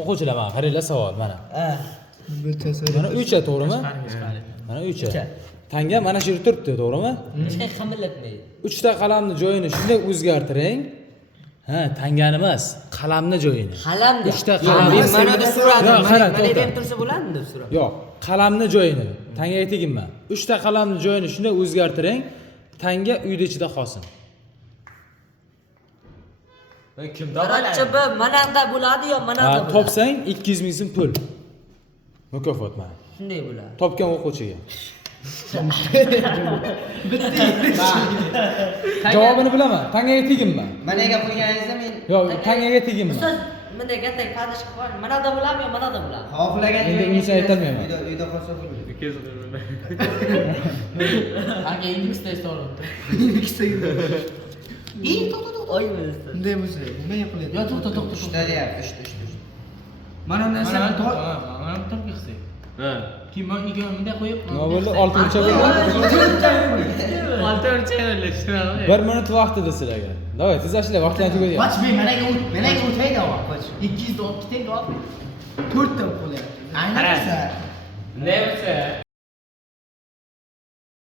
o'quvchilar mana qaranglar savol mana. Ha. Mana 3 ta to'g'rimi? Mana 3 ta. Tanga mana shu yerda turibdi, to'g'rimi? Hech qanday qimillatmaydi. 3 ta qalamni joyini shunday o'zgartiring. Ha, tangani emas, qalamni joyini. Qalamda. 3 ta qalamni. Men mana da so'radim. Yo'q, qara, Mana to'xta. ham tursa bo'ladimi deb so'radim. Yo'q, qalamni joyini. Tangaga teginma. 3 ta qalamni joyini shunday o'zgartiring. Tanga uyda ichida qolsin. Birinchi bir manada bo'ladi yo manada bo'ladi. Topsang 200 ming so'm pul. Mukofot mana. Shunday bo'ladi. Topgan o'quvchiga. Javobini bilaman. Tangaga teginma. Managa qo'yganingizda men Yo'q, tangaga teginma. Ustoz, bunday katta padish qilib qo'ying. Manada bo'ladimi yo manada bo'ladimi? xohlagan Endi unisi aytolmayman. Uyda qolsa bo'ladi. Aka endi istaysiz to'g'ri. Oy ustoz. Bunday bo'lsa, nima qiladi? Yo to'xta. Uchta deyapti, uchta. Mana narsa mana bu topga qilsak. Ha. Kim men ikki bunday qo'yib. Nima bo'ldi? 6-chi bo'ldi. 6-chi bo'ldi. 1 minut vaqtida sizlarga. Davay, tez ishlar, vaqtdan tugadi. Qoch men managa o'tmaydi avval. Qoch. 200 olib ketaylik olib. 4 ta qo'yapti. Ayniqsa. Bunday bo'lsa